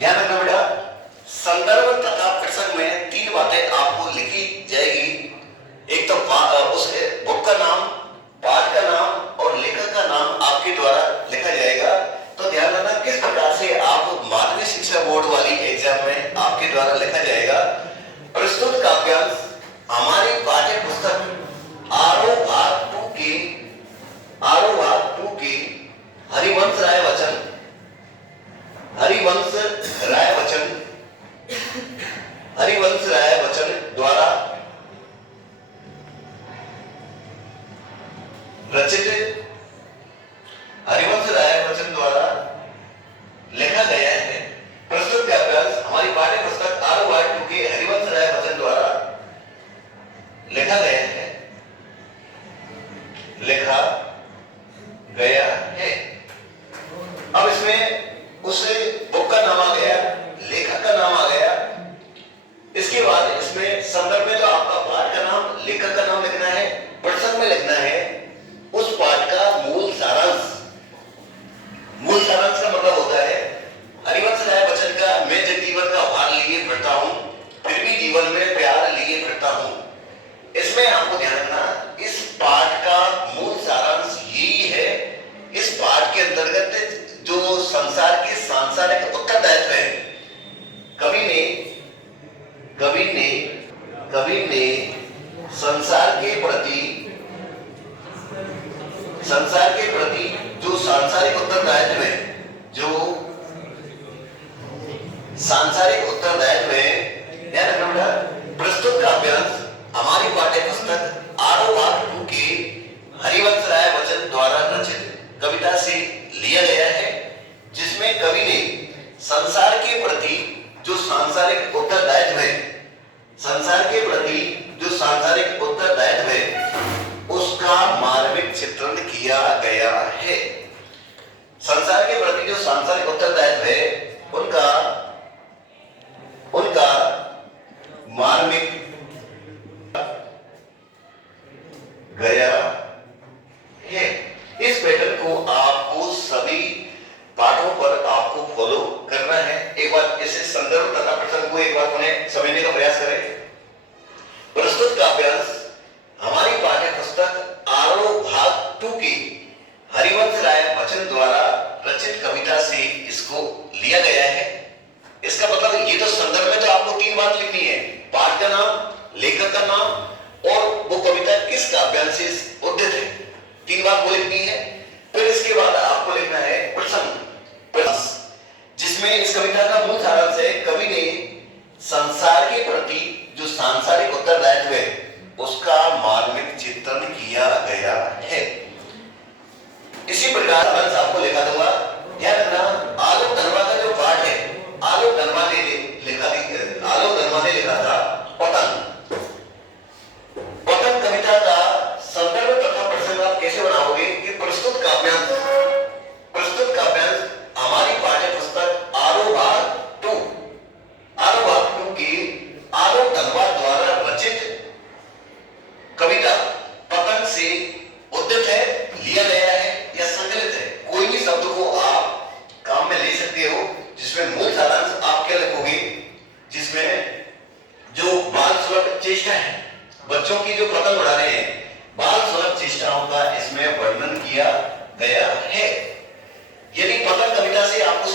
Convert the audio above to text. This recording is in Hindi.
ध्यान रखना बेटा, संदर्भ तथा प्रसंग में तीन बातें आपको लिखी जाएगी। एक तो उस बुक का नाम, पाठ का नाम और लेखक का नाम आपके द्वारा लिखा जाएगा। तो ध्यान रखना किस प्रकार से आप माध्यमिक शिक्षा बोर्ड वाली एग्जाम में आपके द्वारा लिखा जाएगा। प्रस्तुत काव्यांश हमारी पाठ्य पुस्तक आरोह भाग 2 के हरिवंश राय वचन द्वारा रचित, हरिवंश राय वचन द्वारा लिखा गया है। प्रस्तुत काव्यांश हमारी पाठ्य पुस्तक आरोह भाग 2 के हरिवंश राय वचन द्वारा लिखा गया है। अब इसमें उस बुक का नाम आ गया, लेखक का नाम आ गया। इसके बाद इसमें संदर्भ में तो आपका पाठ का नाम, लेखक का नाम लिखना है। प्रसंग में लिखना है उस पाठ का मूल सारांश। मूल सारांश का मतलब होता है हरिवंश राय वचन का मैं जब जीवन का भार लिए फिरता हूं, फिर भी जीवन में प्यार लिए फिरता हूं। इसमें आपको ध्यान रखना, इस पाठ का मूल सारांश यही है। इस पाठ के अंतर्गत जो संसार के सांसारिक उत्तरदायित्व है, कवि ने संसार के प्रति जो सांसारिक उत्तरदायित्व है, ध्यान रखना बेटा। प्रस्तुत काव्यांश हमारी पाठ्य पुस्तक आरोह भाग 2 के हरिवंश राय वचन द्वारा रचित कविता से लिया गया है, जिसमें कवि ने संसार के प्रति जो सांसारिक उत्तरदायित्व है, उसका मार्मिक चित्रण किया गया है। संसार के प्रति जो सांसारिक उत्तरदायित्व है, उनका मार्मिक गया है। इस पैटर्न को आपको सभी पाठों पर आपको फॉलो करना है। एक बार इसे संदर्भ तथा प्रसंग को एक बार उन्हें समझने का प्रयास करें। प्रस्तुत काव्यांश हमारी पाठ्य पुस्तक आरोह भाग 2 की हरिवंश राय वचन द्वारा रचित कविता से इसको लिया गया है। इसका मतलब ये तो संदर्भ में तो आपको तीन बात लिखनी है, पाठ का नाम, लेखक का नाम और वो कविता किस काव्यांश से उद्धृत है, तीन बात वो लिखनी है। फिर इसके बाद आपको लिखना है प्रसंग, जिसमें इस कविता का मूल सारांश है कवि ने संसार के प्रति जो सांसारिक उत्तरदायित्व है, उसका मार्मिक चित्रण किया गया है। इसी प्रकार आपको लिखा दूंगा। ध्यान रखना, आलोक धर्मा का जो पाठ है, आलोक धर्मा ने लिखा था पतन कविता का संदर्भ तथा प्रसंग आप कैसे बनाओगे कि प्रस्तुत काव्यांश हमारी पाठ्य पुस्तक आरोह भाग 2 की आलोक धर्मा द्वारा रचित कविता पतन से उद्धृत है, लिया गया है या संकलित है। कोई भी शब्द को आप काम में ले सकते हो, जिसमें मूल सारांश आप क्या लिखोगे, जिसमें जो बाल सुलभ चेष्टा है, बच्चों की जो पतंग उड़ा रहे हैं, बाल सुलभ चेष्टाओं का इसमें वर्णन किया गया है। यदि पतंग कविता से आपको